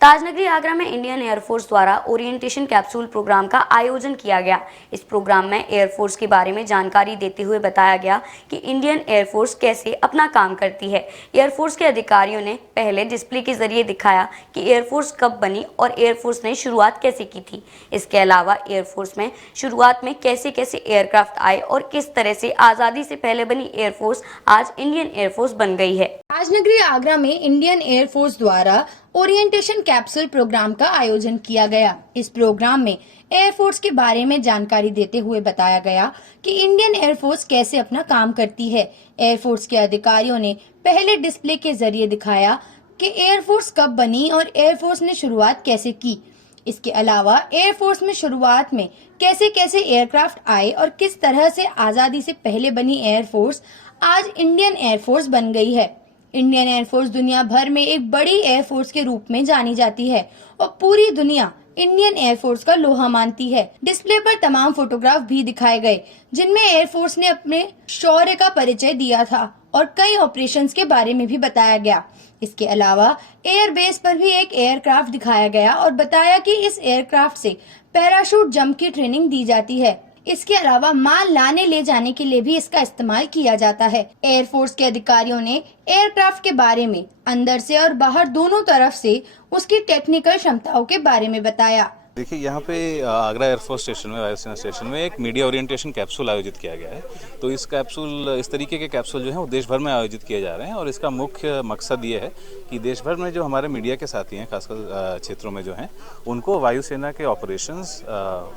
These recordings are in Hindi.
ताजनगरी आगरा में इंडियन एयरफोर्स द्वारा ओरिएंटेशन कैप्सूल प्रोग्राम का आयोजन किया गया। इस प्रोग्राम में एयरफोर्स के बारे में जानकारी देते हुए बताया गया कि इंडियन एयरफोर्स कैसे अपना काम करती है। एयरफोर्स के अधिकारियों ने पहले डिस्प्ले के जरिए दिखाया कि एयरफोर्स कब बनी और एयरफोर्स ने शुरुआत कैसे की थी। इसके अलावा एयरफोर्स में शुरुआत में कैसे कैसे एयरक्राफ्ट आए और किस तरह से आज़ादी से पहले बनी एयरफोर्स आज इंडियन एयरफोर्स बन गई है। ताजनगरी आगरा में इंडियन एयरफोर्स द्वारा ओरिएंटेशन कैप्सूल प्रोग्राम का आयोजन किया गया। इस प्रोग्राम में एयरफोर्स के बारे में जानकारी देते हुए बताया गया कि इंडियन एयरफोर्स कैसे अपना काम करती है। एयरफोर्स के अधिकारियों ने पहले डिस्प्ले के जरिए दिखाया कि एयरफोर्स कब बनी और एयरफोर्स ने शुरुआत कैसे की। इसके अलावा एयरफोर्स में शुरुआत में कैसे कैसे एयरक्राफ्ट आए और किस तरह से आजादी से पहले बनी एयरफोर्स आज इंडियन एयरफोर्स बन गई है। इंडियन एयरफोर्स दुनिया भर में एक बड़ी एयरफोर्स के रूप में जानी जाती है और पूरी दुनिया इंडियन एयरफोर्स का लोहा मानती है। डिस्प्ले पर तमाम फोटोग्राफ भी दिखाए गए जिनमें एयरफोर्स ने अपने शौर्य का परिचय दिया था और कई ऑपरेशंस के बारे में भी बताया गया। इसके अलावा एयरबेस पर भी एक एयरक्राफ्ट दिखाया गया और बताया कि इस एयरक्राफ्ट से पैराशूट जंप की ट्रेनिंग दी जाती है। इसके अलावा माल लाने ले जाने के लिए भी इसका इस्तेमाल किया जाता है। एयरफोर्स के अधिकारियों ने एयरक्राफ्ट के बारे में अंदर से और बाहर दोनों तरफ से उसकी टेक्निकल क्षमताओं के बारे में बताया। देखिए, यहाँ पे आगरा एयरफोर्स स्टेशन में, वायुसेना स्टेशन में एक मीडिया ओरिएंटेशन कैप्सूल आयोजित किया गया है। तो इस तरीके के कैप्सूल जो है वो देश भर में आयोजित किए जा रहे हैं और इसका मुख्य मकसद ये है कि देश भर में जो हमारे मीडिया के साथी हैं, खासकर क्षेत्रों में जो हैं, उनको वायुसेना के ऑपरेशंस,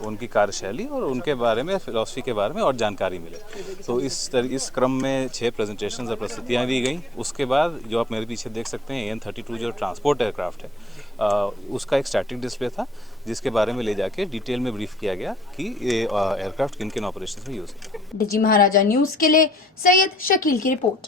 उनकी कार्यशैली और उनके बारे में, फिलॉसफी के बारे में और जानकारी मिले। तो इस क्रम में 6 प्रेजेंटेशन और प्रस्तुतियाँ दी गई। उसके बाद जो आप मेरे पीछे देख सकते हैं, AN-32 जो ट्रांसपोर्ट एयरक्राफ्ट है, उसका एक स्टैटिक डिस्प्ले था जिसके बारे में ले जाके डिटेल में ब्रीफ किया गया कि ये एयरक्राफ्ट किन किन ऑपरेशंस में यूज है। डीजी महाराजा न्यूज के लिए सैयद शकील की रिपोर्ट।